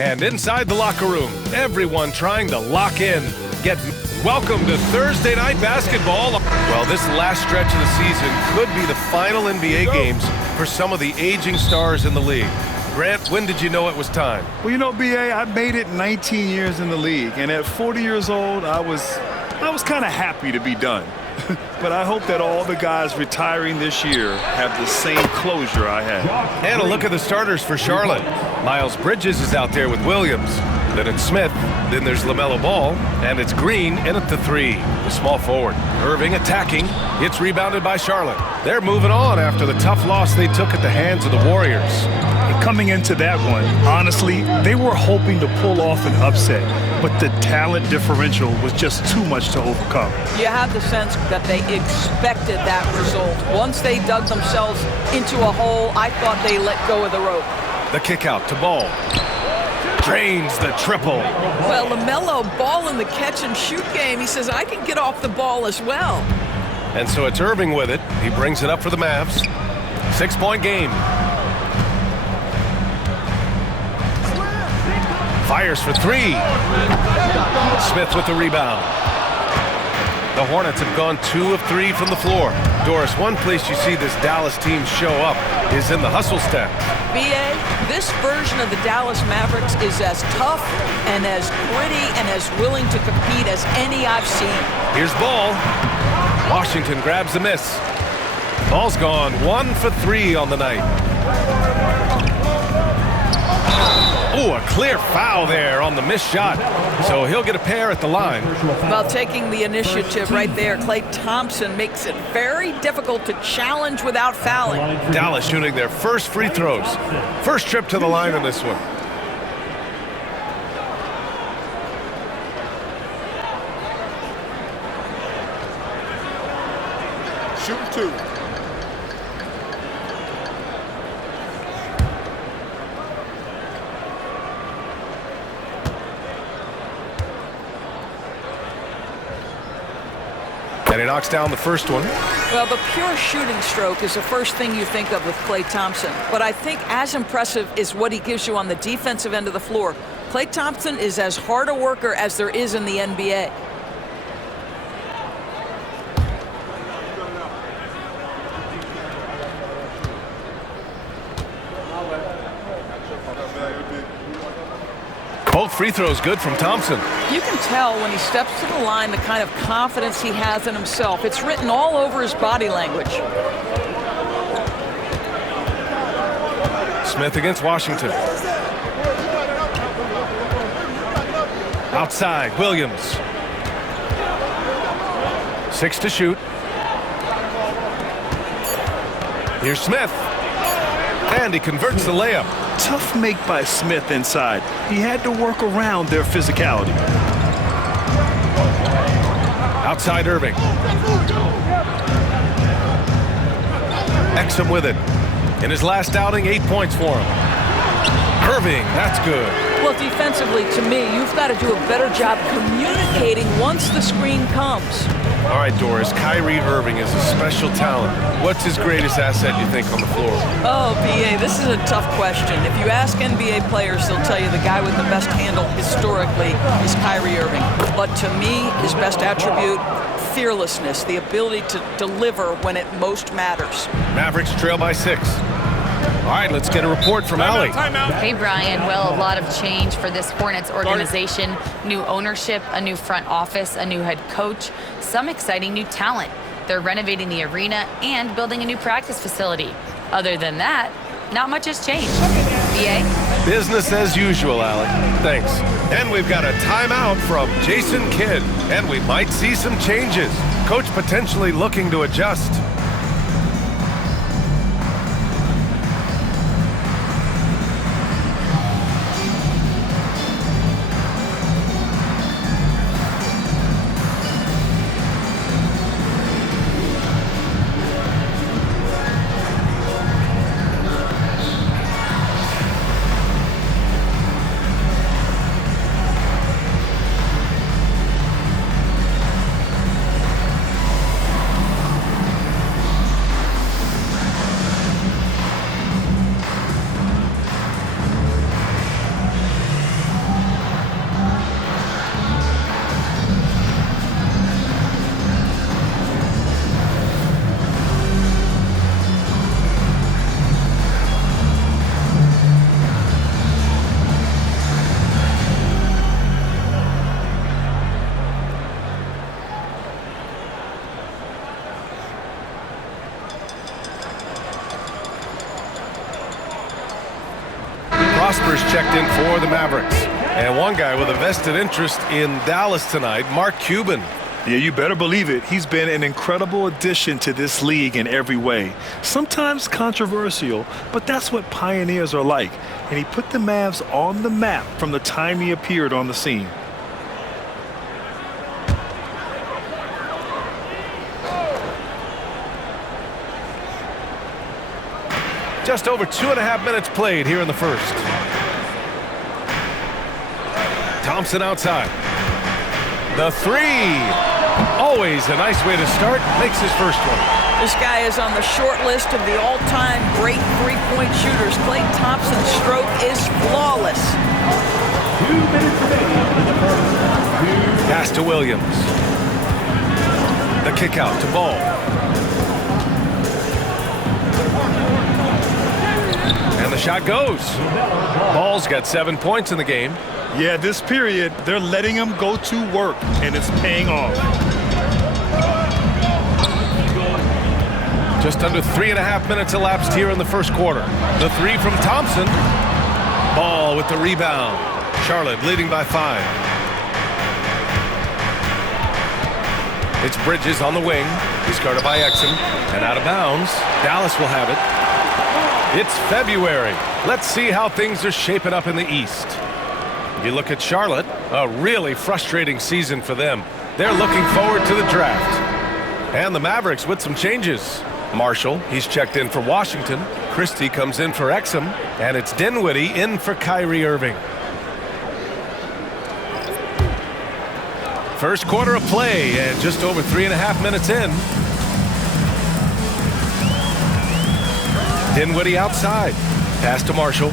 And inside the locker room, everyone trying to lock in. Welcome to Thursday Night Basketball. Well, this last stretch of the season could be the final NBA games for some of the aging stars in the league. Grant, when did you know it was time? Well, you know, B.A., I made it 19 years in the league, and at 40 years old, I was kind of happy to be done. But I hope that all the guys retiring this year have the same closure I had. And a look at the starters for Charlotte. Miles Bridges is out there with Williams. Then it's Smith. Then there's LaMelo Ball. And it's Green in at the 3, the small forward. Irving attacking. It's rebounded by Charlotte. They're moving on after the tough loss they took at the hands of the Warriors. And coming into that one, honestly, they were hoping to pull off an upset. But the talent differential was just too much to overcome. You have the sense that they expected that result. Once they dug themselves into a hole, I thought they let go of the rope. The kick out to Ball. Drains the triple. Well, LaMelo Ball in the catch-and-shoot game, he says, I can get off the ball as well. And so it's Irving with it. He brings it up for the Mavs. 6-point game. Fires for 3. Smith with the rebound. The Hornets have gone 2 of 3 from the floor. Doris, one place you see this Dallas team show up is in the hustle step. B.A., this version of the Dallas Mavericks is as tough and as gritty and as willing to compete as any I've seen. Here's Ball. Washington grabs the miss. Ball's gone 1 for 3 on the night. Oh, a clear foul there on the missed shot. So he'll get a pair at the line. Well, taking the initiative right there, Klay Thompson makes it very difficult to challenge without fouling. Dallas shooting their first free throws. First trip to the line in this one. Shooting 2. And he knocks down the first one. Well, the pure shooting stroke is the first thing you think of with Klay Thompson. But I think as impressive is what he gives you on the defensive end of the floor. Klay Thompson is as hard a worker as there is in the NBA. Both free throws good from Thompson. You can tell when he steps to the line the kind of confidence he has in himself. It's written all over his body language. Smith against Washington. Outside, Williams. 6 to shoot. Here's Smith. And he converts the layup. Tough make by Smith inside. He had to work around their physicality. Outside Irving. Exum with it. In his last outing, 8 points for him. Irving, that's good. Well, defensively, to me, you've got to do a better job communicating once the screen comes. All right, Doris, Kyrie Irving is a special talent. What's his greatest asset, you think, on the floor? Oh, B.A., this is a tough question. If you ask NBA players, they'll tell you the guy with the best handle historically is Kyrie Irving. But to me, his best attribute, fearlessness, the ability to deliver when it most matters. Mavericks trail by 6. All right, let's get a report from Allie. Hey, Brian. Well, a lot of change for this Hornets organization. New ownership, a new front office, a new head coach, some exciting new talent. They're renovating the arena and building a new practice facility. Other than that, not much has changed. BA? Business as usual, Allie. Thanks. And we've got a timeout from Jason Kidd. And we might see some changes. Coach potentially looking to adjust. Prosper's checked in for the Mavericks. And one guy with a vested interest in Dallas tonight, Mark Cuban. Yeah, you better believe it. He's been an incredible addition to this league in every way. Sometimes controversial, but that's what pioneers are like. And he put the Mavs on the map from the time he appeared on the scene. Just over 2.5 minutes played here in the first. Thompson outside. The three. Always a nice way to start. Makes his first one. This guy is on the short list of the all-time great three-point shooters. Klay Thompson's stroke is flawless. 2 minutes remaining in the first. Pass to Williams. The kick out to Ball. And the shot goes. Ball's got 7 points in the game. Yeah, this period, they're letting him go to work, and it's paying off. Just under 3.5 minutes elapsed here in the first quarter. The three from Thompson. Ball with the rebound. Charlotte leading by 5. It's Bridges on the wing. He's guarded by Exum. And out of bounds. Dallas will have it. It's February. Let's see how things are shaping up in the East. If you look at Charlotte, a really frustrating season for them. They're looking forward to the draft. And the Mavericks with some changes. Marshall, he's checked in for Washington. Christie comes in for Exum. And it's Dinwiddie in for Kyrie Irving. First quarter of play and just over 3.5 minutes in. Dinwiddie outside. Pass to Marshall.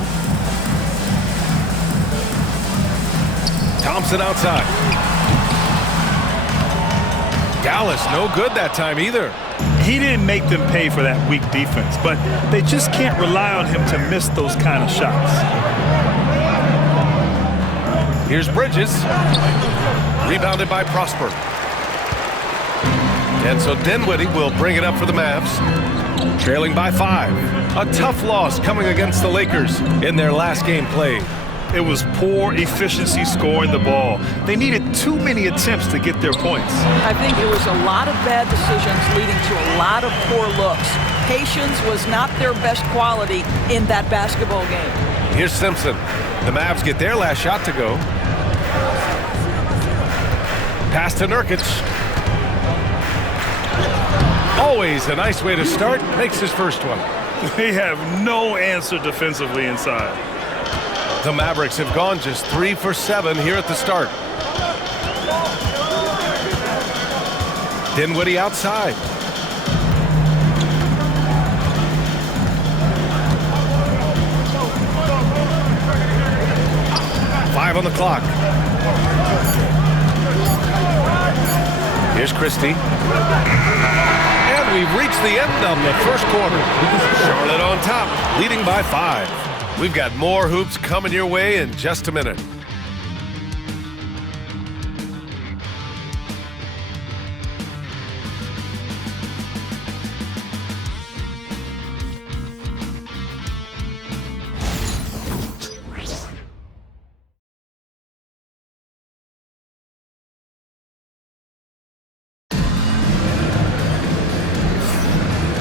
Thompson outside. Dallas no good that time either. He didn't make them pay for that weak defense, but they just can't rely on him to miss those kind of shots. Here's Bridges. Rebounded by Prosper. And so Dinwiddie will bring it up for the Mavs. Trailing by 5. A tough loss coming against the Lakers in their last game played. It was poor efficiency scoring the ball. They needed too many attempts to get their points. I think it was a lot of bad decisions leading to a lot of poor looks. Patience was not their best quality in that basketball game. Here's Simpson. The Mavs get their last shot to go. Pass to Nurkic. Always a nice way to start. Makes his first one. They have no answer defensively inside. The Mavericks have gone just 3 for 7 here at the start. Dinwiddie outside. Five on the clock. Here's Christie. And we've reached the end of the first quarter. Charlotte on top, leading by 5. We've got more hoops coming your way in just a minute.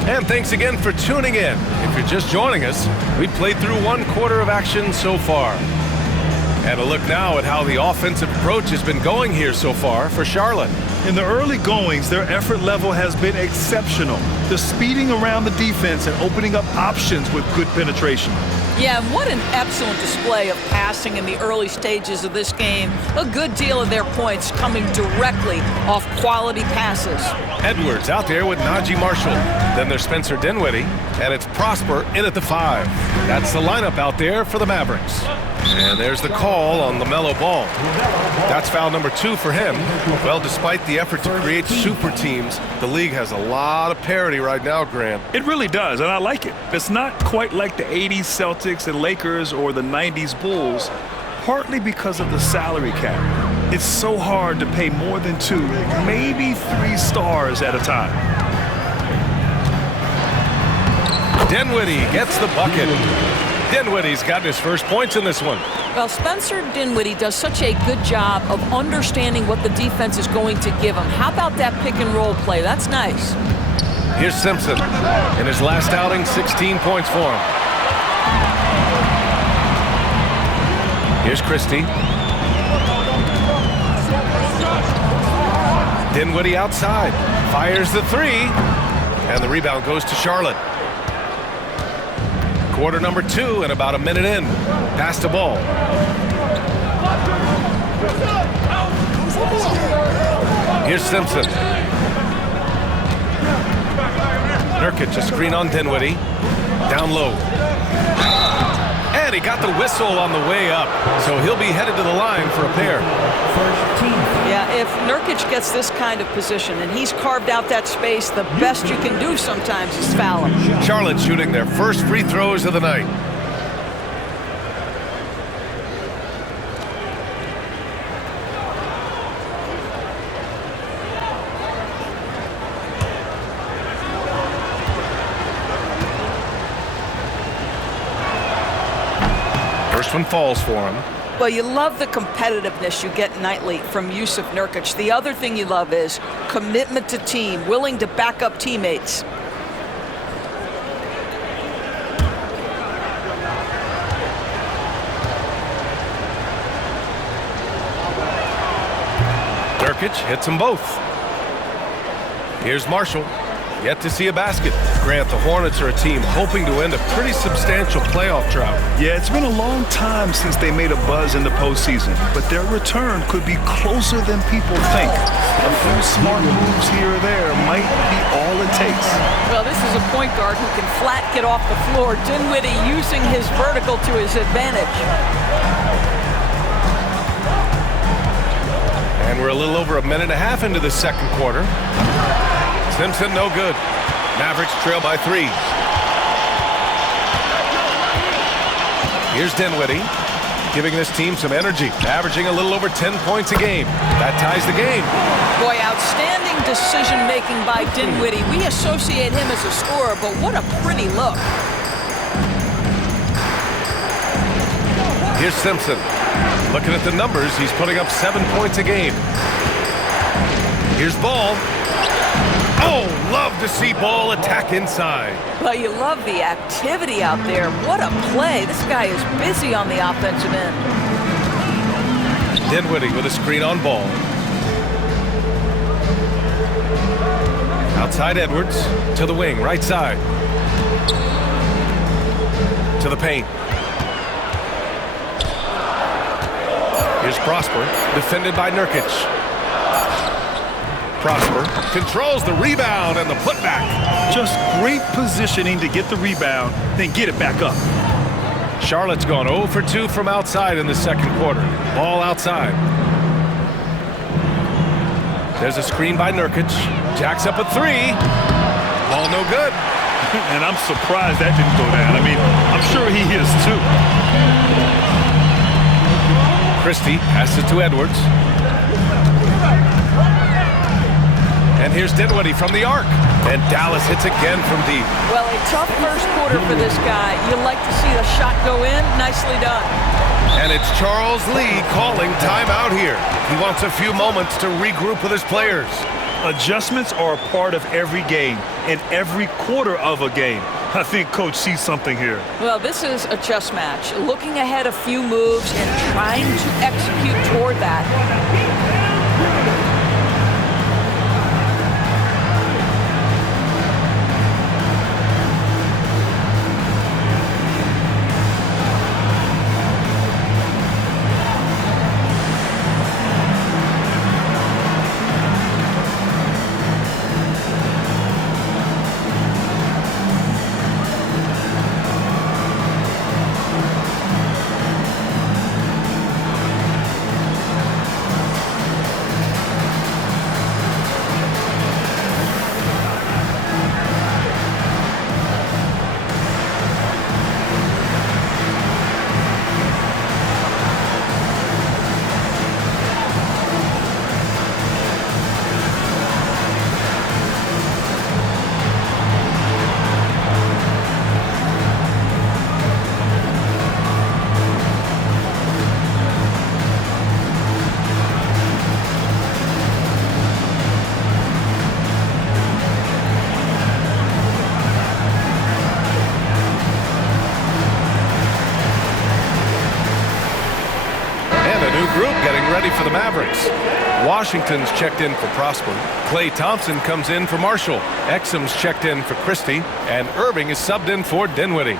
And thanks again for tuning in. If you're just joining us, we played through 1 quarter of action so far. And a look now at how the offensive approach has been going here so far for Charlotte. In the early goings, their effort level has been exceptional. They're speeding around the defense and opening up options with good penetration. Yeah, what an excellent display of passing in the early stages of this game. A good deal of their points coming directly off quality passes. Edwards out there with Najee Marshall. Then there's Spencer Dinwiddie, and it's Prosper in at the 5. That's the lineup out there for the Mavericks. And there's the call on LaMelo Ball. That's foul number 2 for him. Well, despite the effort to create super teams, the league has a lot of parity right now, Grant. It really does, and I like it. It's not quite like the 80s Celtics and Lakers or the 90s Bulls, partly because of the salary cap. It's so hard to pay more than 2, maybe 3 stars at a time. Dinwiddie gets the bucket. Dinwiddie's gotten his first points in this one. Well, Spencer Dinwiddie does such a good job of understanding what the defense is going to give him. How about that pick and roll play? That's nice. Here's Simpson. In his last outing, 16 points for him. Here's Christie. Dinwiddie outside. Fires the three. And the rebound goes to Charlotte. Quarter number 2 and about a minute in. Pass the ball. Here's Simpson. Nurkic, a screen on Dinwiddie. Down low. And he got the whistle on the way up. So he'll be headed to the line for a pair. First team. Yeah, if Nurkic gets this kind of position and he's carved out that space, the best you can do sometimes is foul him. Charlotte shooting their first free throws of the night. First one falls for him. Well, you love the competitiveness you get nightly from Yusuf Nurkic. The other thing you love is commitment to team, willing to back up teammates. Nurkic hits them both. Here's Marshall. Yet to see a basket. Grant, the Hornets are a team hoping to end a pretty substantial playoff drought. Yeah, it's been a long time since they made a buzz in the postseason, but their return could be closer than people think. A few smart moves here or there might be all it takes. Well, this is a point guard who can flat get off the floor. Dinwiddie using his vertical to his advantage. And we're a little over a minute and a half into the second quarter. Simpson no good. Mavericks trail by 3. Here's Dinwiddie, giving this team some energy, averaging a little over 10 points a game. That ties the game. Boy, outstanding decision-making by Dinwiddie. We associate him as a scorer, but what a pretty look. Here's Simpson. Looking at the numbers, he's putting up 7 points a game. Here's Ball. Oh, love to see Ball attack inside. Well, you love the activity out there. What a play. This guy is busy on the offensive end. Dinwiddie with a screen on Ball. Outside Edwards to the wing, right side. To the paint. Here's Prosper, defended by Nurkic. Prosper controls the rebound and the putback. Just great positioning to get the rebound, then get it back up. Charlotte's gone 0 for 2 from outside in the second quarter. Ball outside. There's a screen by Nurkic. Jacks up a 3. Ball no good. And I'm surprised that didn't go down. I mean, I'm sure he is too. Christie passes to Edwards. And here's Dinwiddie from the arc. And Dallas hits again from deep. Well, a tough first quarter for this guy. You like to see the shot go in. Nicely done. And it's Charles Lee calling timeout here. He wants a few moments to regroup with his players. Adjustments are a part of every game and every quarter of a game. I think Coach sees something here. Well, this is a chess match. Looking ahead a few moves and trying to execute toward that. group getting ready for the Mavericks. Washington's checked in for Prosper. Klay Thompson comes in for Marshall. Exum's checked in for Christie. And Irving is subbed in for Dinwiddie.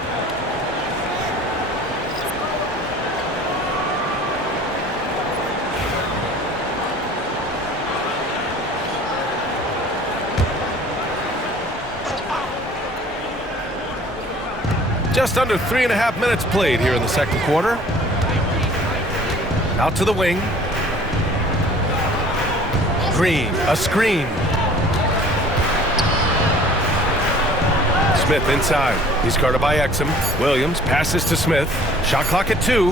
Just under 3.5 minutes played here in the second quarter. Out to the wing. Green, a screen. Smith inside. He's guarded by Exum. Williams passes to Smith. Shot clock at 2.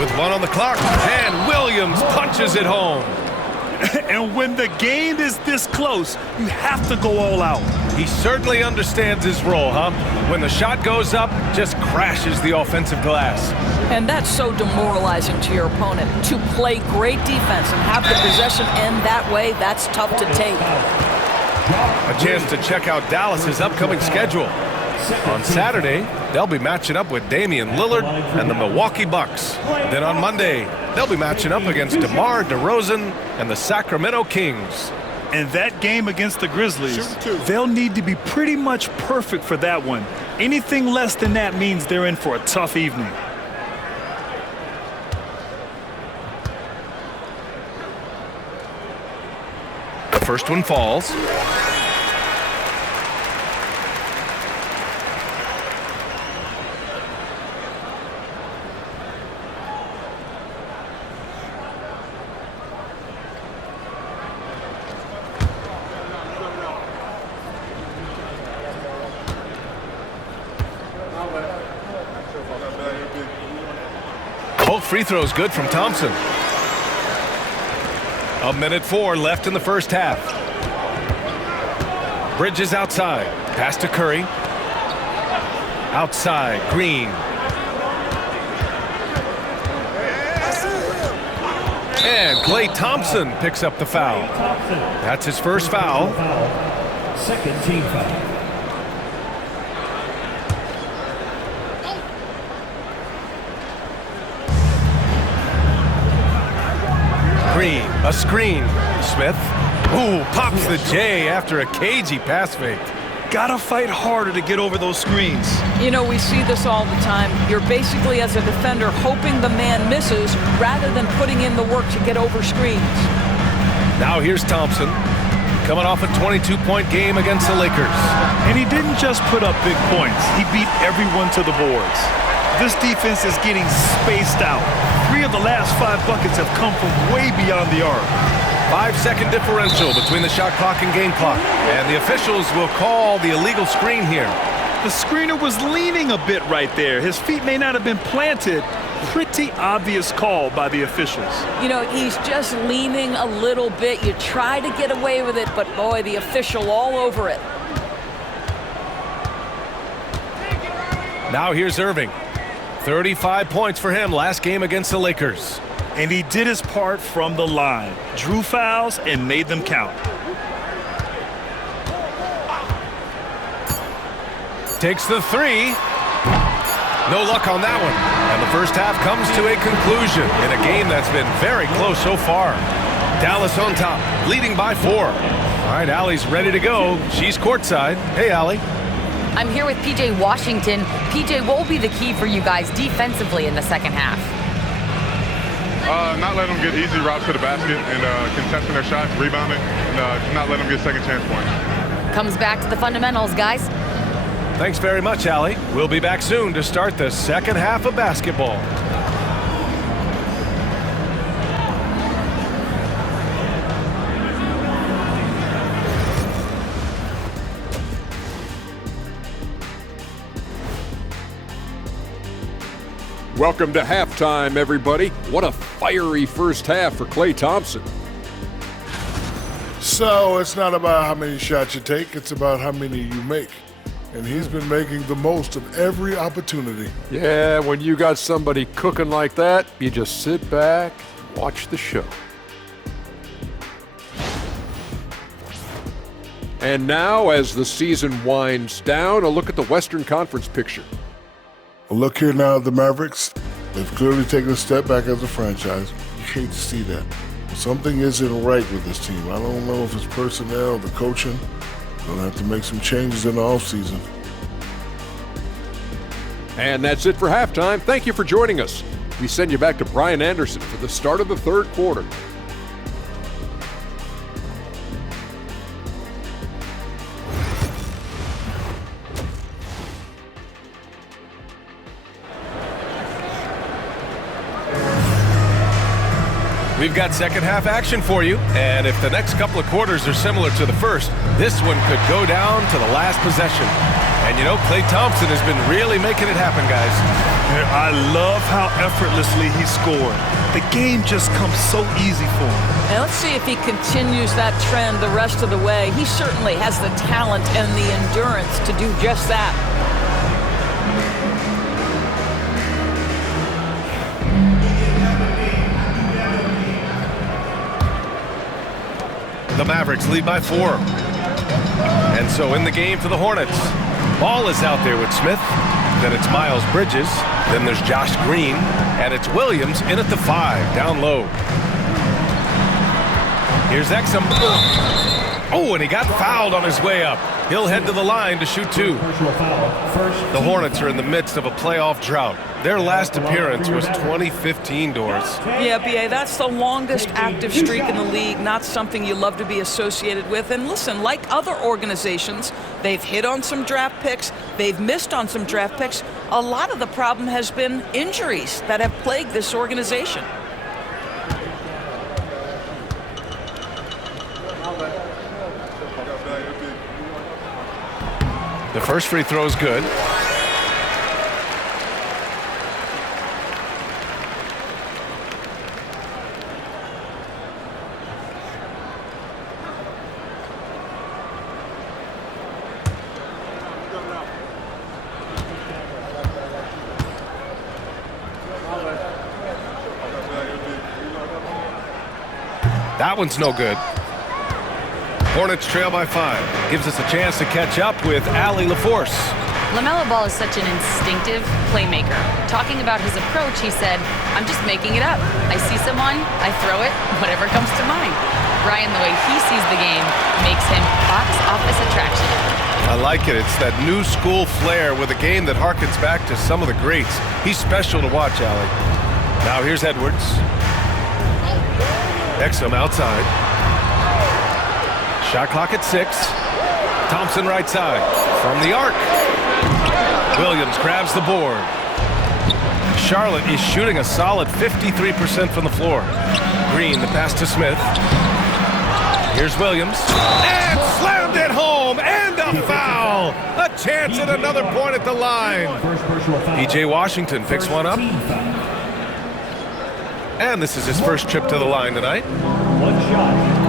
With 1 on the clock. And Williams punches it home. And when the game is this close, you have to go all out. He certainly understands his role, huh? When the shot goes up, just crashes the offensive glass. And that's so demoralizing to your opponent. To play great defense and have the possession end that way, that's tough to take. A chance to check out Dallas's upcoming schedule. On Saturday, they'll be matching up with Damian Lillard and the Milwaukee Bucks. Then on Monday, they'll be matching up against DeMar DeRozan and the Sacramento Kings. And that game against the Grizzlies, they'll need to be pretty much perfect for that one. Anything less than that means they're in for a tough evening. The first one falls. Both free throws good from Thompson. 1:04 left in the first half. Bridges outside. Pass to Curry. Outside, Green. And Klay Thompson picks up the foul. That's his first foul. Second team foul. Green, a screen. Smith. Ooh, pops the J after a cagey pass fake. Gotta fight harder to get over those screens. You know, we see this all the time. You're basically, as a defender, hoping the man misses rather than putting in the work to get over screens. Now here's Thompson, coming off a 22-point game against the Lakers. And he didn't just put up big points. He beat everyone to the boards. This defense is getting spaced out. 3 of the last 5 buckets have come from way beyond the arc. 5-second differential between the shot clock and game clock. And the officials will call the illegal screen here. The screener was leaning a bit right there. His feet may not have been planted. Pretty obvious call by the officials. You know, he's just leaning a little bit. You try to get away with it, but boy, the official all over it. Now here's Irving. 35 points for him last game against the Lakers. And he did his part from the line. Drew fouls and made them count. Takes the 3. No luck on that one. And the first half comes to a conclusion in a game that's been very close so far. Dallas on top, leading by 4. All right, Allie's ready to go. She's courtside. Hey, Allie. I'm here with PJ Washington. PJ, what will be the key for you guys defensively in the second half? Not let them get easy routes to the basket and contesting their shot, rebounding, and not let them get second chance points. Comes back to the fundamentals, guys. Thanks very much, Allie. We'll be back soon to start the second half of basketball. Welcome to halftime, everybody. What a fiery first half for Klay Thompson. So it's not about how many shots you take, it's about how many you make. And he's been making the most of every opportunity. Yeah, when you got somebody cooking like that, you just sit back and watch the show. And now, as the season winds down, a look at the Western Conference picture. Look here now, the Mavericks. They've clearly taken a step back as a franchise. You hate to see that. Something isn't right with this team. I don't know if it's personnel, the coaching. They'll have to make some changes in the offseason. And that's it for halftime. Thank you for joining us. We send you back to Brian Anderson for the start of the third quarter. We've got second half action for you, and if the next couple of quarters are similar to the first, this one could go down to the last possession. And you know, Klay Thompson has been really making it happen, guys. I love how effortlessly he scored. The game just comes so easy for him. And let's see if he continues that trend the rest of the way. He certainly has the talent and the endurance to do just that. The Mavericks lead by 4. And so in the game for the Hornets, Ball is out there with Smith. Then it's Miles Bridges. Then there's Josh Green. And it's Williams in at the 5, down low. Here's Exum. Oh, and he got fouled on his way up. He'll head to the line to shoot 2. The Hornets are in the midst of a playoff drought. Their last appearance was 2015, Doris. Yeah, B.A., that's the longest active streak in the league, not something you love to be associated with. And listen, like other organizations, they've hit on some draft picks, they've missed on some draft picks. A lot of the problem has been injuries that have plagued this organization. The first free throw is good. That one's no good. Hornets trail by 5. Gives us a chance to catch up with Allie LaForce. LaMelo Ball is such an instinctive playmaker. Talking about his approach, he said, "I'm just making it up. I see someone, I throw it, whatever comes to mind." Brian, the way he sees the game makes him box office attraction. I like it. It's that new school flair with a game that harkens back to some of the greats. He's special to watch, Allie. Now here's Edwards. Exum outside. Shot clock at 6. Thompson right side. From the arc. Williams grabs the board. Charlotte is shooting a solid 53% from the floor. Green, the pass to Smith. Here's Williams. And slammed it home. And a foul. A chance at another point at the line. P.J. Washington picks one up. And this is his first trip to the line tonight. One shot.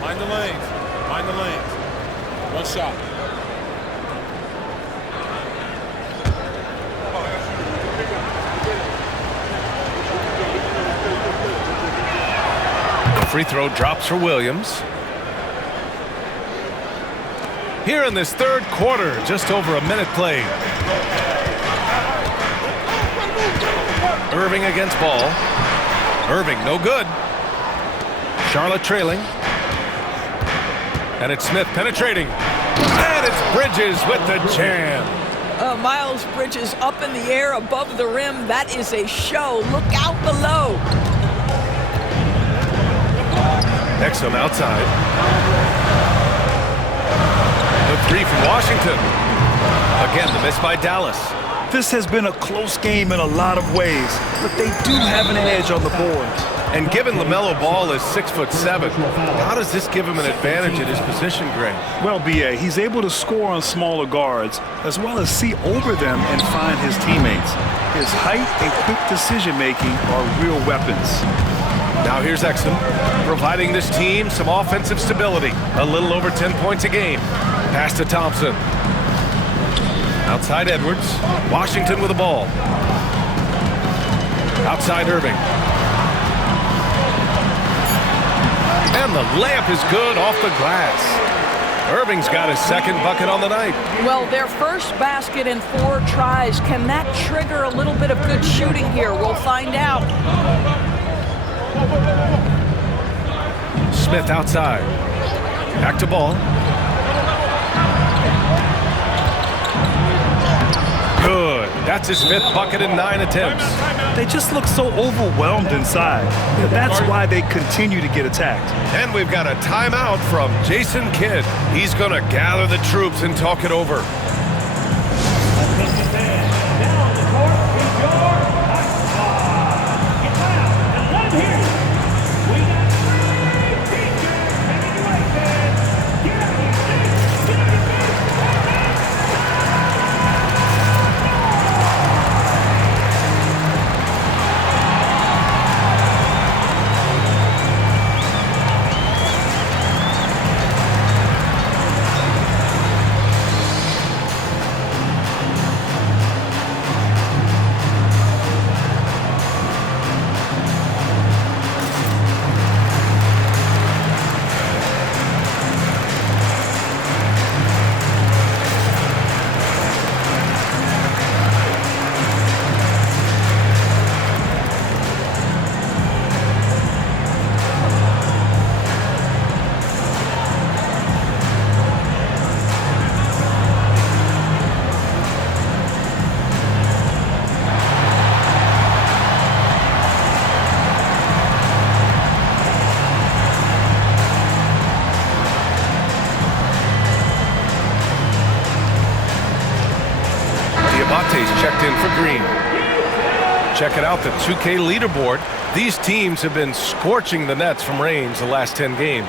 Mind the lanes. Mind the lanes. One shot. The free throw drops for Williams. Here in this third quarter, just over a minute played. Irving against Ball. Irving, no good. Charlotte trailing. And it's Smith penetrating. And it's Bridges with the jam. Miles Bridges up in the air above the rim. That is a show. Look out below. Exum outside. The 3 from Washington. Again, the miss by Dallas. This has been a close game in a lot of ways, but they do have an edge on the boards. And given LaMelo Ball is 6'7", how does this give him an advantage at his position, Greg? Well, B.A., he's able to score on smaller guards, as well as see over them and find his teammates. His height and quick decision-making are real weapons. Now here's Exum, providing this team some offensive stability. A little over 10 points a game. Pass to Thompson. Outside Edwards. Washington with the ball. Outside Irving. And the layup is good off the glass. Irving's got his second bucket on the night. Well, their first basket in 4 tries. Can that trigger a little bit of good shooting here? We'll find out. Smith outside. Back to ball. Good. That's his 5th bucket in 9 attempts. They just look so overwhelmed inside. That's why they continue to get attacked. And we've got a timeout from Jason Kidd. He's going to gather the troops and talk it over. Checked in for Green. Checking out the 2K leaderboard. These teams have been scorching the nets from range the last 10 games.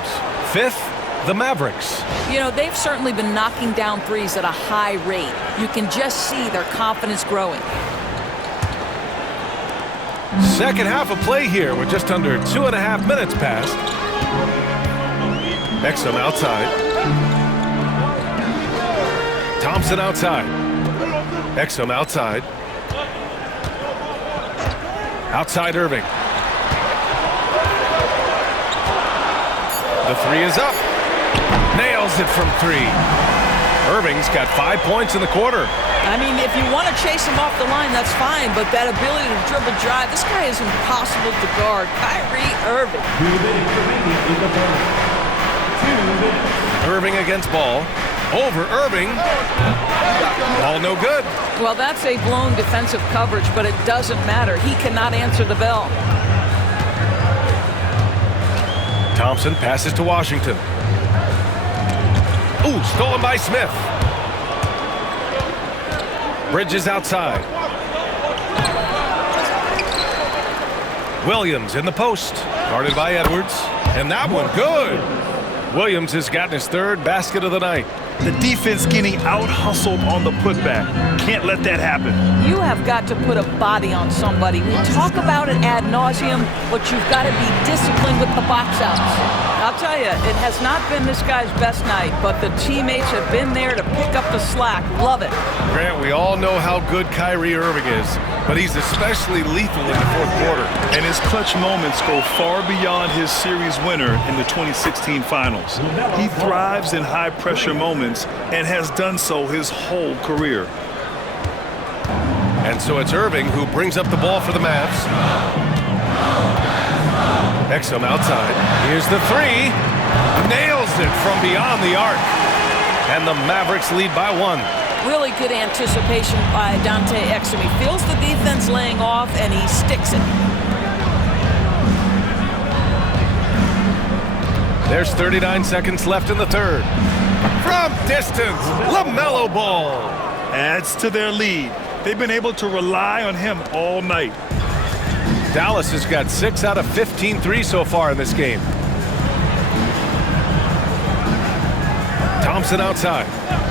5th, the Mavericks. You know, they've certainly been knocking down threes at a high rate. You can just see their confidence growing. Second half of play here with just under 2.5 minutes passed. Exum outside. Thompson outside. Exum outside. Outside Irving. The 3 is up. Nails it from 3. Irving's got 5 points in the quarter. I mean, if you want to chase him off the line, that's fine, but that ability to dribble drive, this guy is impossible to guard. Kyrie Irving. 2 minutes remaining in the quarter. 2 minutes. Irving against Ball. Over Irving. Ball no good. Well, that's a blown defensive coverage, but it doesn't matter. He cannot answer the bell. Thompson passes to Washington. Ooh, stolen by Smith. Bridges outside. Williams in the post. Guarded by Edwards. And that one good. Williams has gotten his 3rd basket of the night. The defense getting out-hustled on the putback. Can't let that happen. You have got to put a body on somebody. We talk about it ad nauseum, but you've got to be disciplined with the box outs. I'll tell you, it has not been this guy's best night, but the teammates have been there to pick up the slack. Love it. Grant, we all know how good Kyrie Irving is, but he's especially lethal in the 4th quarter. And his clutch moments go far beyond his series winner in the 2016 finals. He thrives in high-pressure moments and has done so his whole career. And so it's Irving who brings up the ball for the Mavs. Exum outside. Here's the 3. Nails it from beyond the arc. And the Mavericks lead by 1. Really good anticipation by Dante Exum. He feels the defense laying off, and he sticks it. There's 39 seconds left in the 3rd. From distance, LaMelo Ball. Adds to their lead. They've been able to rely on him all night. Dallas has got 6 out of 15 threes so far in this game. Thompson outside.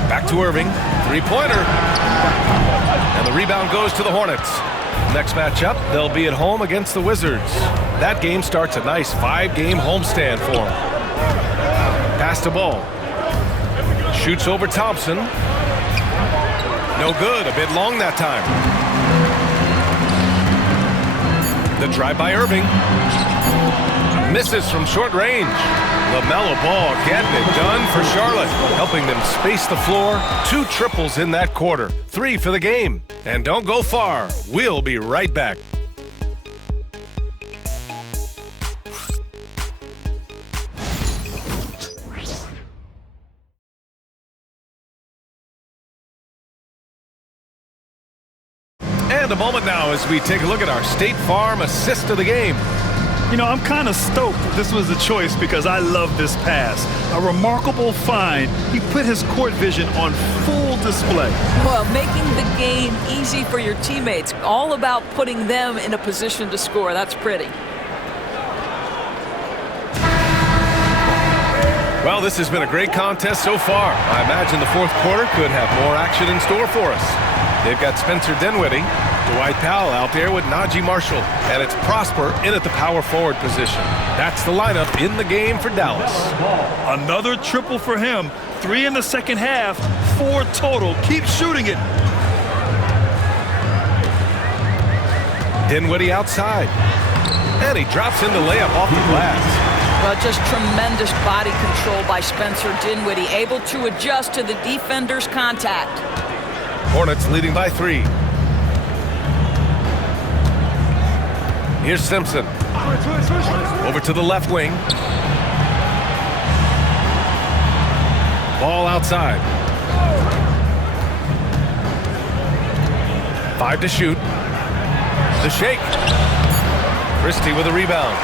Back to Irving. 3-pointer. And the rebound goes to the Hornets. Next matchup, they'll be at home against the Wizards. That game starts a nice 5-game homestand for them. Pass the ball. Shoots over Thompson. No good, a bit long that time. The drive by Irving. Misses from short range. LaMelo Ball getting it done for Charlotte, helping them space the floor. 2 triples in that quarter, 3 for the game. And don't go far, we'll be right back. And a moment now as we take a look at our State Farm assist of the game. You know, I'm kind of stoked this was a choice because I love this pass. A remarkable find. He put his court vision on full display. Well, making the game easy for your teammates. All about putting them in a position to score. That's pretty. Well, this has been a great contest so far. I imagine the fourth quarter could have more action in store for us. They've got Spencer Dinwiddie, Dwight Powell out there with Najee Marshall, and it's Prosper in at the power forward position. That's the lineup in the game for Dallas. Another triple for him. 3 in the second half, 4 total. Keep shooting it. Dinwiddie outside, and he drops in the layup off the glass. Well, just tremendous body control by Spencer Dinwiddie, able to adjust to the defender's contact. Hornets leading by 3. Here's Simpson. Over to the left wing. Ball outside. 5 to shoot. The shake. Christie with a rebound.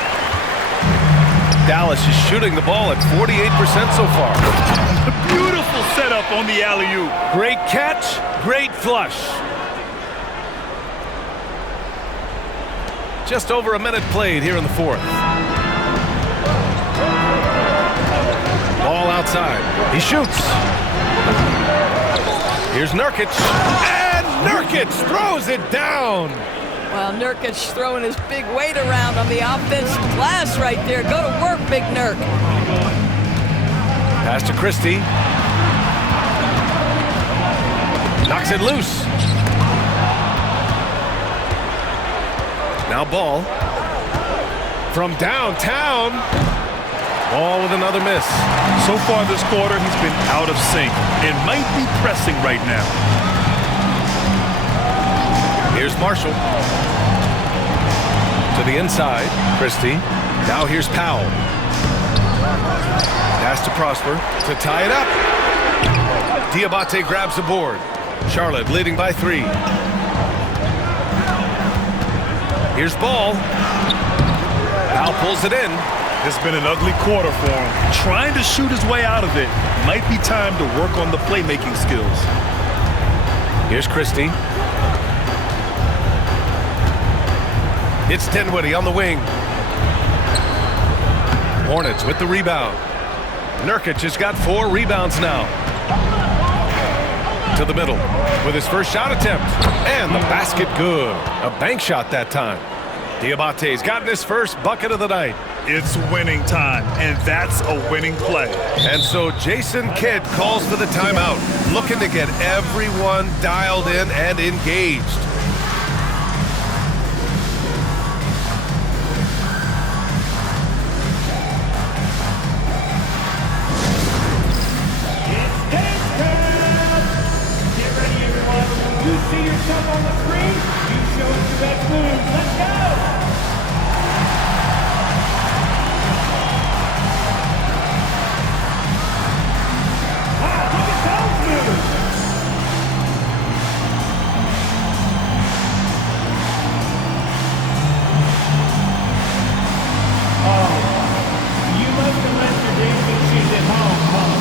Dallas is shooting the ball at 48% so far. Beautiful setup on the alley-oop. Great catch, great flush. Just over a minute played here in the fourth. Ball outside. He shoots. Here's Nurkic. And Nurkic throws it down. Well, Nurkic throwing his big weight around on the offensive glass right there. Go to work, Big Nurk. Pass to Christie. Knocks it loose. Now Ball. From downtown. Ball with another miss. So far this quarter, he's been out of sync and might be pressing right now. Here's Marshall. To the inside. Christie. Now here's Powell. Pass to Prosper to tie it up. Diabate grabs the board. Charlotte leading by 3. Here's Ball. Powell pulls it in. It's been an ugly quarter for him. Trying to shoot his way out of it. Might be time to work on the playmaking skills. Here's Christie. It's Dinwiddie on the wing. Hornets with the rebound. Nurkic has got 4 rebounds now. To the middle with his first shot attempt. And the basket good. A bank shot that time. Diabate's gotten his first bucket of the night. It's winning time, and that's a winning play. And so Jason Kidd calls for the timeout, looking to get everyone dialed in and engaged. See yourself on the screen, you show us your best moves. Let's go! Wow, look at those moves! Oh, you must have left your dancing shoes at home, huh?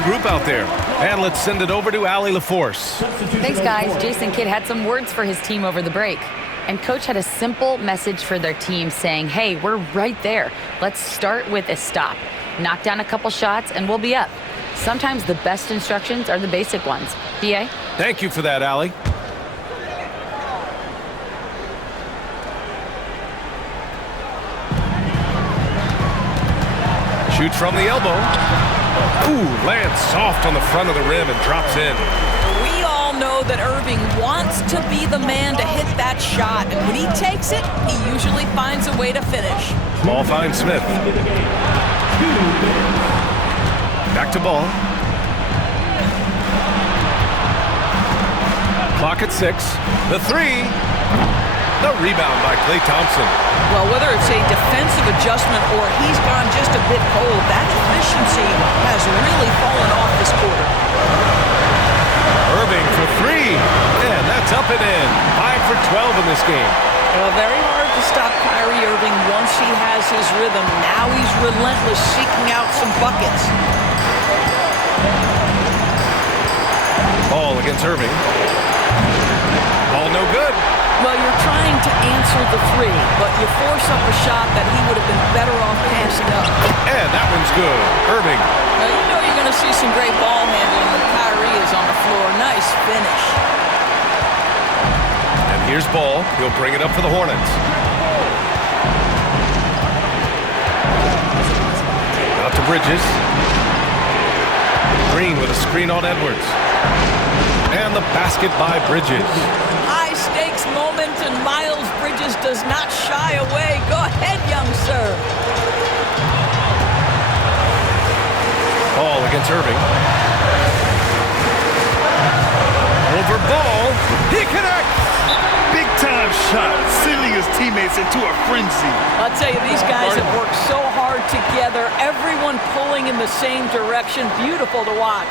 group out there. And let's send it over to Allie LaForce. Thanks, guys. Jason Kidd had some words for his team over the break. And Coach had a simple message for their team saying, hey, we're right there. Let's start with a stop. Knock down a couple shots and we'll be up. Sometimes the best instructions are the basic ones. B.A.? Thank you for that, Allie. Shoots from the elbow. Ooh, lands soft on the front of the rim and drops in. We all know that Irving wants to be the man to hit that shot. And when he takes it, he usually finds a way to finish. Ball finds Smith. Back to Ball. Clock at 6. The three. The rebound by Klay Thompson. Well, whether it's a defensive adjustment or he's gone just a bit cold, that efficiency has really fallen off this quarter. Irving for three. And that's up and in. 5 for 12 in this game. Very hard to stop Kyrie Irving once he has his rhythm. Now he's relentless, seeking out some buckets. Ball against Irving. Ball no good. Well, you're trying to answer the three, but you force up a shot that he would have been better off passing up. And that one's good. Irving. Now, you know you're going to see some great ball handling when Kyrie is on the floor. Nice finish. And here's Ball. He'll bring it up for the Hornets. Out to Bridges. Green with a screen on Edwards. And the basket by Bridges. High-stakes moment, and Miles Bridges does not shy away. Go ahead, young sir. Ball against Irving. Over Ball. He connects. Big-time shot, sending his teammates into a frenzy. I'll tell you, these guys have worked so hard together. Everyone pulling in the same direction. Beautiful to watch.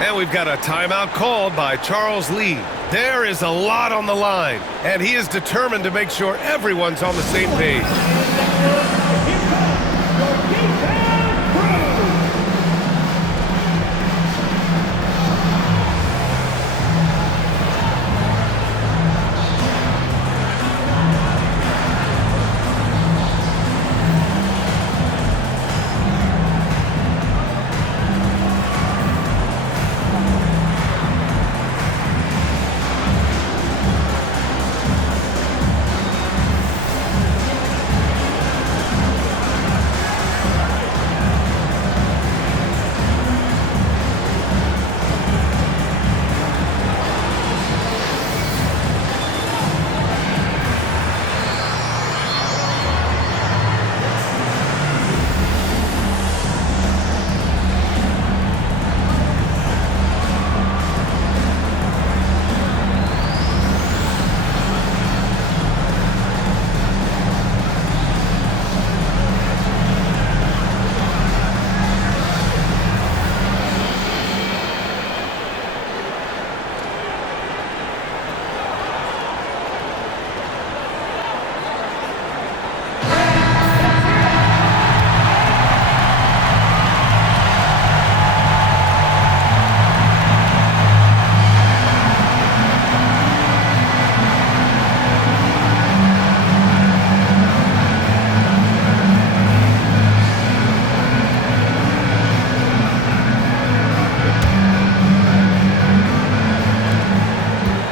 And we've got a timeout called by Charles Lee. There is a lot on the line, and he is determined to make sure everyone's on the same page.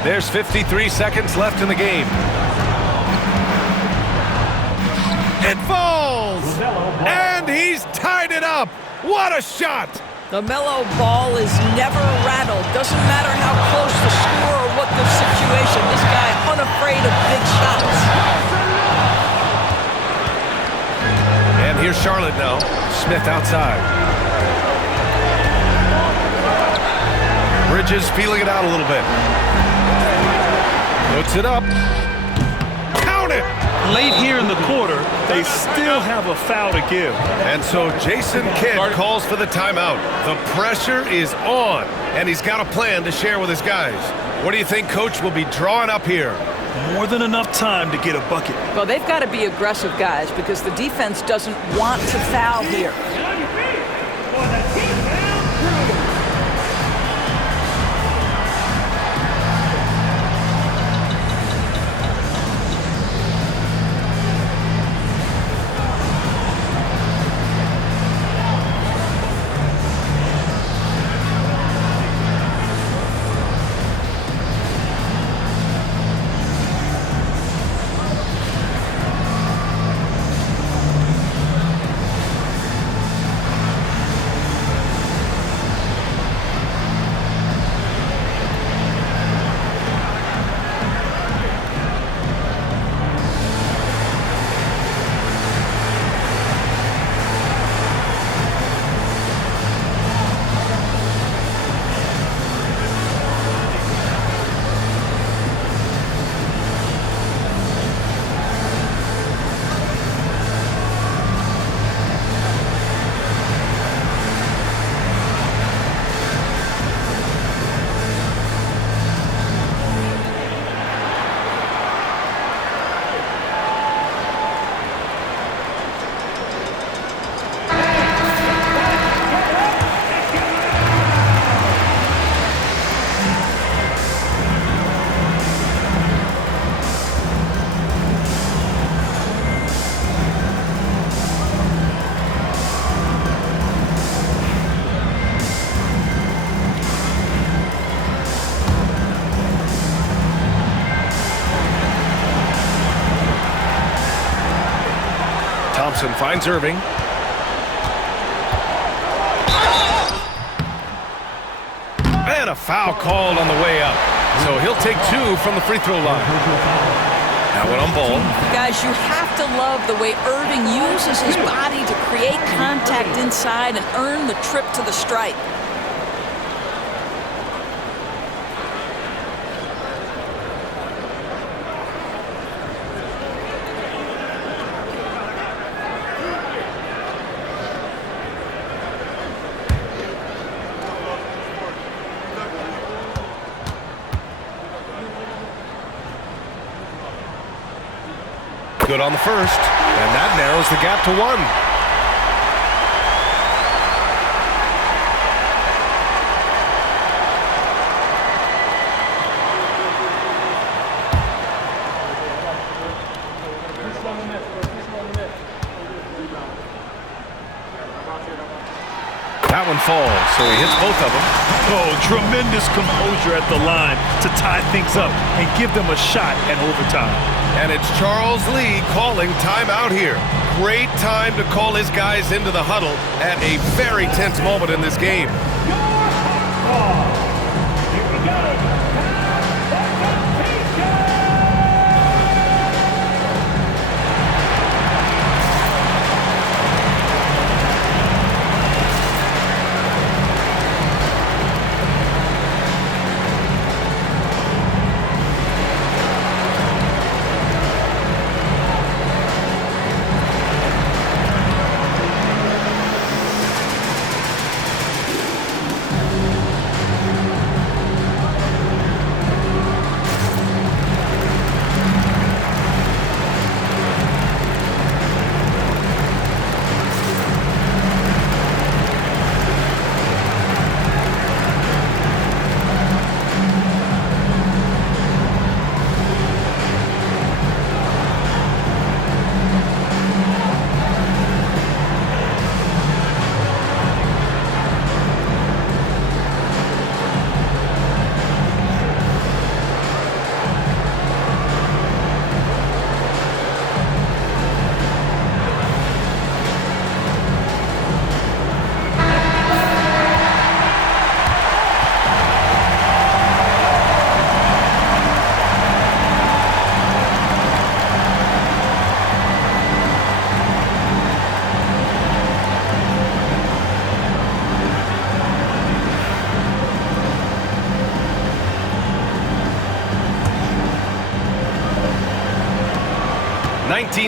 There's 53 seconds left in the game. It falls! And he's tied it up! What a shot! The LaMelo Ball is never rattled. Doesn't matter how close the score or what the situation. This guy unafraid of big shots. And here's Charlotte now. Smith outside. Bridges feeling it out a little bit. Puts it up. Count it! Late here in the quarter, they still have a foul to give. And so Jason Kidd calls for the timeout. The pressure is on, and he's got a plan to share with his guys. What do you think Coach will be drawing up here? More than enough time to get a bucket. Well, they've got to be aggressive, guys, because the defense doesn't want to foul here. Thompson finds Irving. And a foul called on the way up. So he'll take 2 from the free throw line. Now one on ball. Guys, you have to love the way Irving uses his body to create contact inside and earn the trip to the stripe. Good on the first, and that narrows the gap to 1. That one falls, so he hits both of them. Oh, tremendous composure at the line to tie things up and give them a shot at overtime. And it's Charles Lee calling timeout here. Great time to call his guys into the huddle at a very tense moment in this game. Here we go.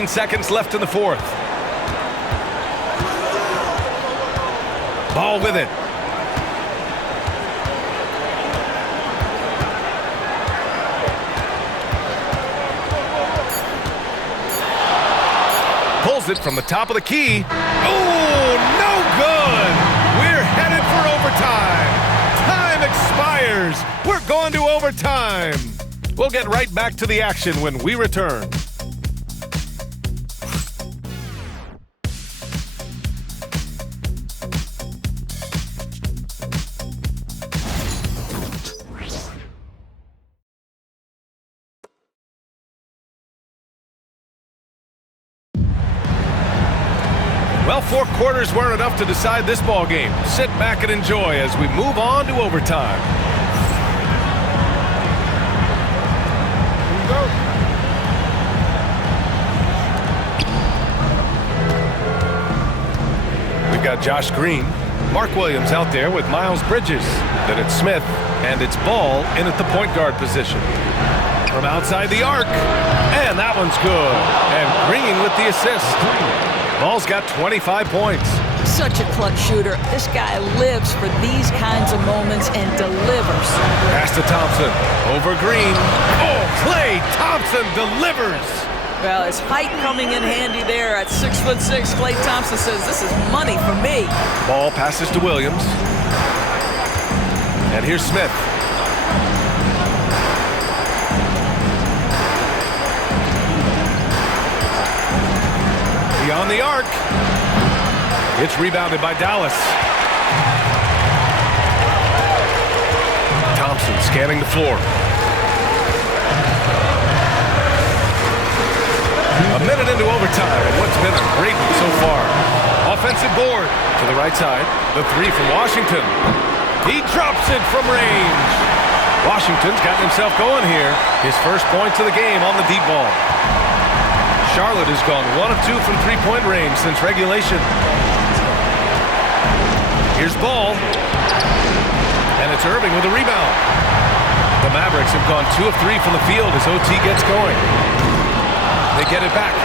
Seconds left in the fourth. Ball with it. Pulls it from the top of the key. Oh, no good! We're headed for overtime. Time expires. We're going to overtime. We'll get right back to the action when we return. Well, 4 quarters weren't enough to decide this ball game. Sit back and enjoy as we move on to overtime. Here we go. We've got Josh Green, Mark Williams out there with Miles Bridges. Then it's Smith, and it's Ball in at the point guard position. From outside the arc, and that one's good. And Green with the assist. Ball's got 25 points. Such a clutch shooter. This guy lives for these kinds of moments and delivers. Pass to Thompson. Over Green. Oh, Klay Thompson delivers. Well, his height coming in handy there at 6'6". Klay Thompson says, this is money for me. Ball passes to Williams. And here's Smith. Beyond the arc. It's rebounded by Dallas. Thompson scanning the floor. minute into overtime, and what's been a great one so far. Offensive board to the right side. The three from Washington. He drops it from range. Washington's gotten himself going here. His first points of the game on the deep ball. Charlotte has gone 1 of 2 from three-point range since regulation. Here's Ball. And it's Irving with a rebound. The Mavericks have gone 2 of 3 from the field as OT gets going. They get it back.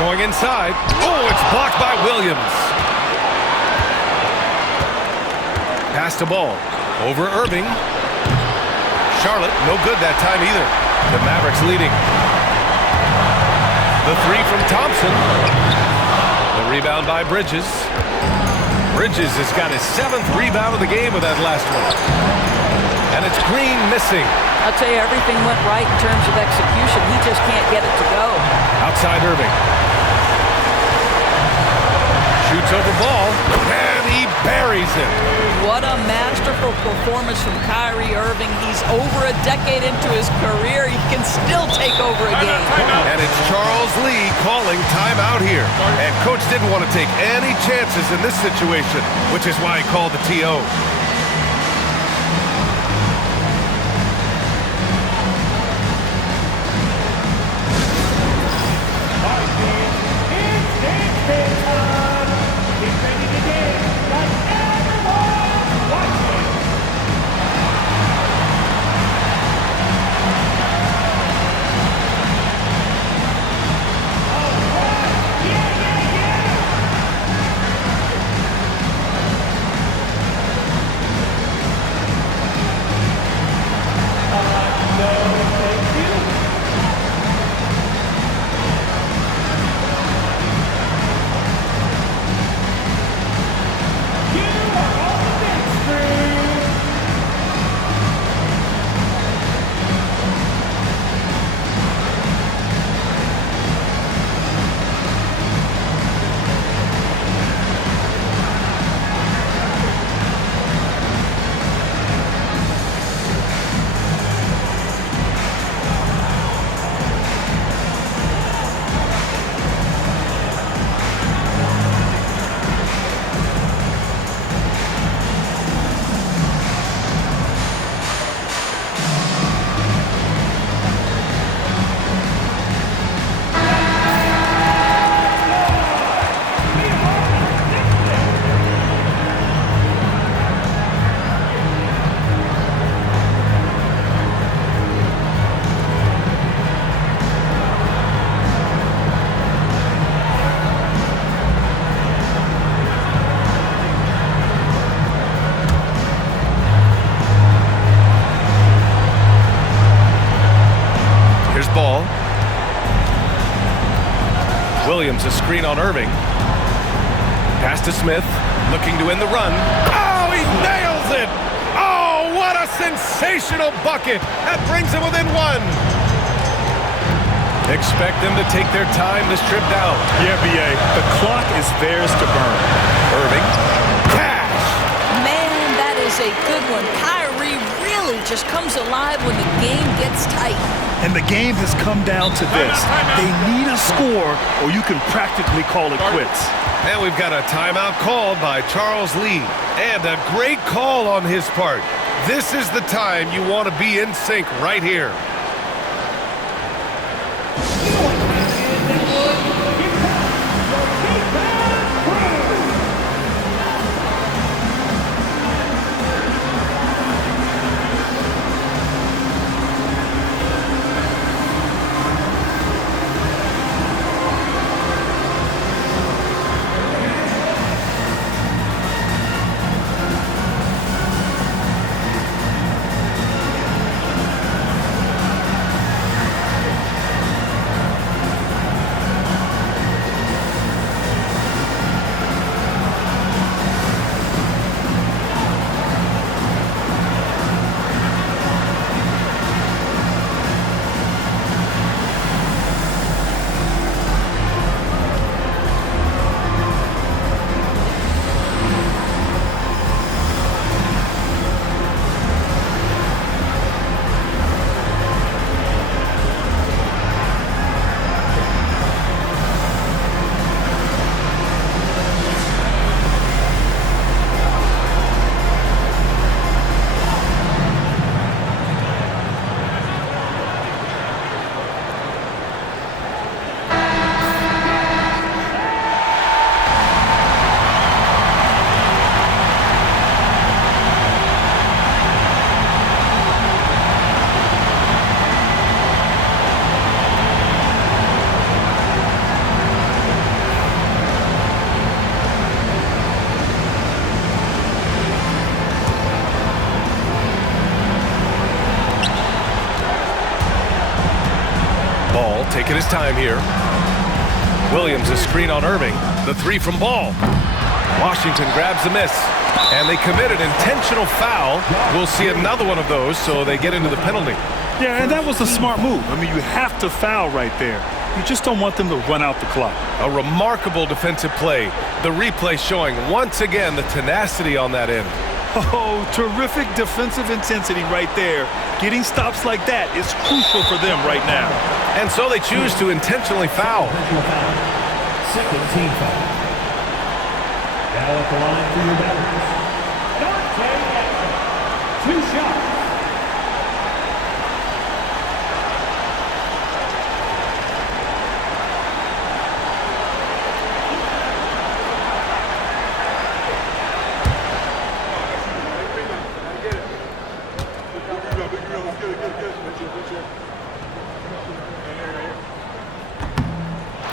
Going inside. Oh, it's blocked by Williams. Pass to Ball. Over Irving. Charlotte, no good that time either. The Mavericks leading. The three from Thompson. The rebound by Bridges. Bridges has got his 7th rebound of the game with that last one. And it's Green missing. I'll tell you, everything went right in terms of execution. He just can't get it to go. Outside Irving. Shoots over Ball, and he buries it. What a masterful performance from Kyrie Irving. He's over a decade into his career. He can still take over a game. And it's Charles Lee calling timeout here. And Coach didn't want to take any chances in this situation, which is why he called the TO. Williams, a screen on Irving. Pass to Smith, looking to end the run. Oh, he nails it! Oh, what a sensational bucket! That brings him within one. Expect them to take their time this trip down. Yeah, B.A., the clock is theirs to burn. Irving, cash! Man, that is a good one. Kyrie really just comes alive when the game gets tight. And the game has come down to this. They need a score, or you can practically call it quits. And we've got a timeout called by Charles Lee. And a great call on his part. This is the time you want to be in sync right here. time here. Williams a screen on Irving. The three from Ball. Washington grabs the miss. And they commit an intentional foul. We'll see another one of those, so they get into the penalty. Yeah, and that was a smart move. I mean, you have to foul right there. You just don't want them to run out the clock. A remarkable defensive play. The replay showing once again the tenacity on that end. Oh, terrific defensive intensity right there. Getting stops like that is crucial for them right now. And so they choose to intentionally foul. Second team foul. Now at the line for your batters. Dante Exum. 2 shots.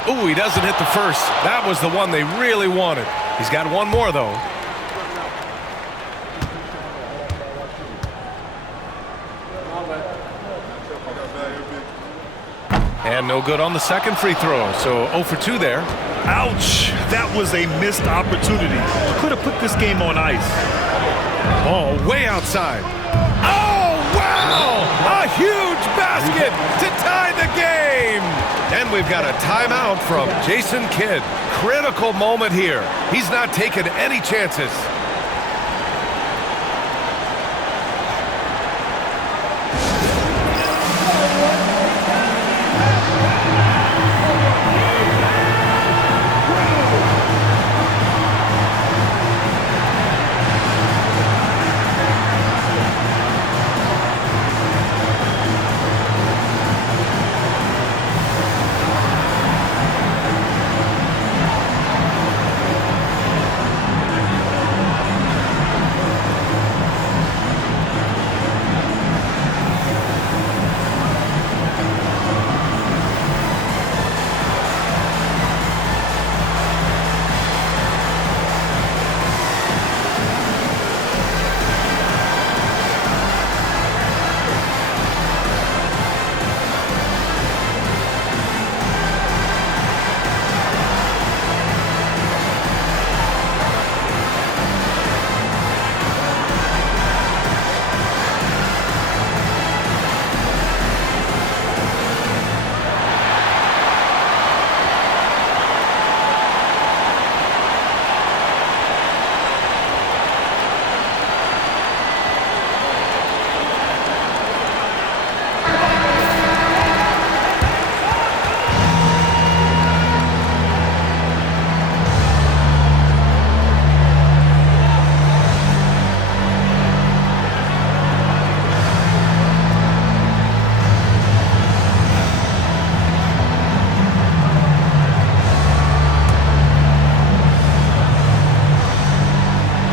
Ooh, he doesn't hit the first. That was the one they really wanted. He's got one more, though. And no good on the second free throw, so 0 for 2 there. Ouch! That was a missed opportunity. Could have put this game on ice. Ball way outside. Oh, wow! A huge basket to tie the game! And we've got a timeout from Jason Kidd. Critical moment here. He's not taking any chances.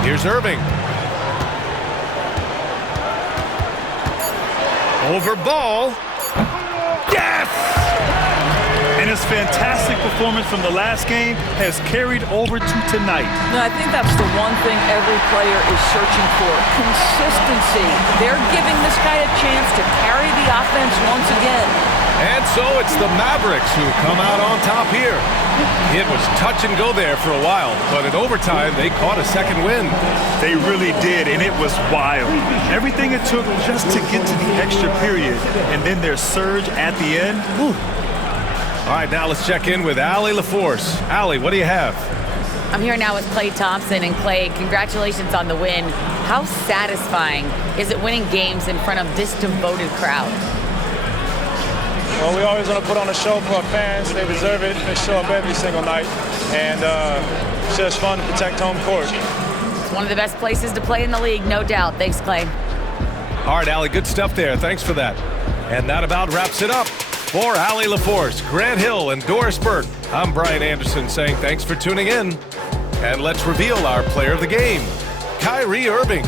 Here's Irving. Over Ball. Yes! And his fantastic performance from the last game has carried over to tonight. No, I think that's the one thing every player is searching for. Consistency. They're giving this guy a chance to carry the offense once again. And so it's the Mavericks who come out on top here. It was touch and go there for a while, but in overtime, they caught a second win. They really did, and it was wild. Everything it took just to get to the extra period, and then their surge at the end. Whew. All right, now let's check in with Allie LaForce. Allie, what do you have? I'm here now with Klay Thompson. And Klay, congratulations on the win. How satisfying is it winning games in front of this devoted crowd? Well, we always want to put on a show for our fans. They deserve it. They show up every single night. And it's just fun to protect home court. It's one of the best places to play in the league, no doubt. Thanks, Klay. All right, Allie, good stuff there. Thanks for that. And that about wraps it up. For Allie LaForce, Grant Hill, and Doris Burke, I'm Brian Anderson saying thanks for tuning in. And let's reveal our player of the game, Kyrie Irving.